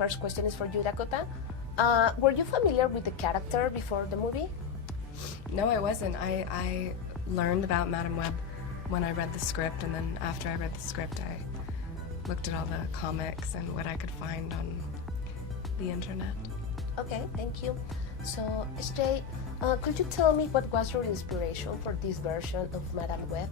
first question is for you, Dakota. Were you familiar with the character before the movie? No, I wasn't. I learned about Madame Web when I read the script, and then after I read the script, I looked at all the comics and what I could find on the internet. Okay, thank you. So, SJ, could you tell me what was your inspiration for this version of Madame Web?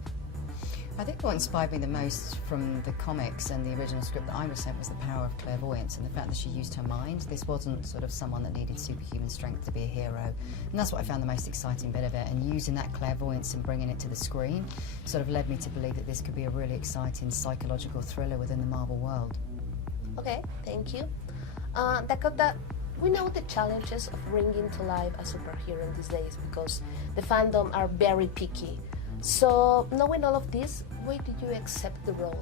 I think what inspired me the most from the comics and the original script that I was sent was the power of clairvoyance and the fact that she used her mind. This wasn't sort of someone that needed superhuman strength to be a hero. And that's what I found the most exciting bit of it. And using that clairvoyance and bringing it to the screen sort of led me to believe that this could be a really exciting psychological thriller within the Marvel world. Okay, thank you. Dakota, we know the challenges of bringing to life a superhero in these days because the fandom are very picky. So, knowing all of this, why did you accept the role?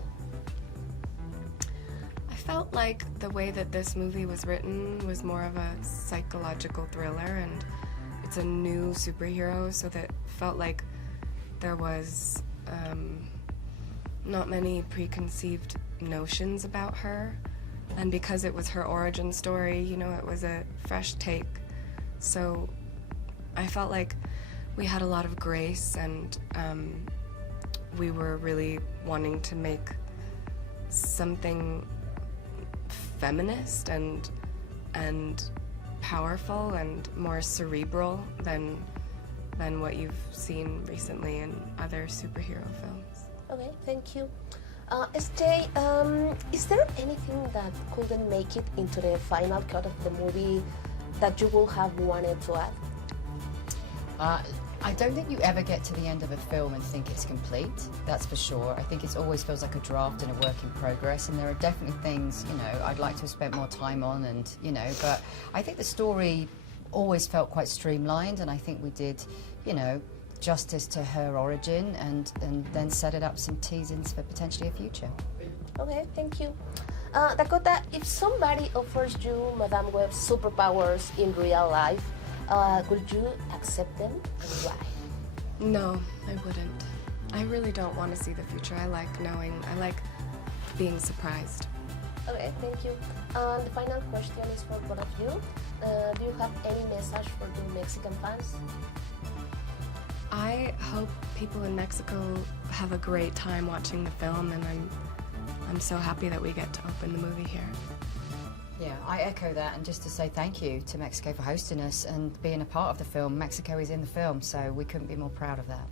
I felt like the way that this movie was written was more of a psychological thriller, and it's a new superhero, so that felt like there was not many preconceived notions about her. And because it was her origin story, you know, it was a fresh take. So I felt like we had a lot of grace, and we were really wanting to make something feminist and powerful and more cerebral than what you've seen recently in other superhero films. Okay, thank you. SJ, is there anything that couldn't make it into the final cut of the movie that you would have wanted to add? I don't think you ever get to the end of a film and think it's complete, that's for sure. I think it always feels like a draft and a work in progress, and there are definitely things, you know, I'd like to have spent more time on, and, you know, but I think the story always felt quite streamlined, and I think we did, you know, justice to her origin and then set it up some teasings for potentially a future. Okay, thank you. Dakota, if somebody offers you Madame Web's superpowers in real life, would you accept them, and why? No, I wouldn't. I really don't want to see the future. I like knowing, I like being surprised. Okay, thank you. The final question is for both of you. Do you have any message for the Mexican fans? I hope people in Mexico have a great time watching the film, and I'm so happy that we get to open the movie here. Yeah, I echo that, and just to say thank you to Mexico for hosting us and being a part of the film. Mexico is in the film, so we couldn't be more proud of that.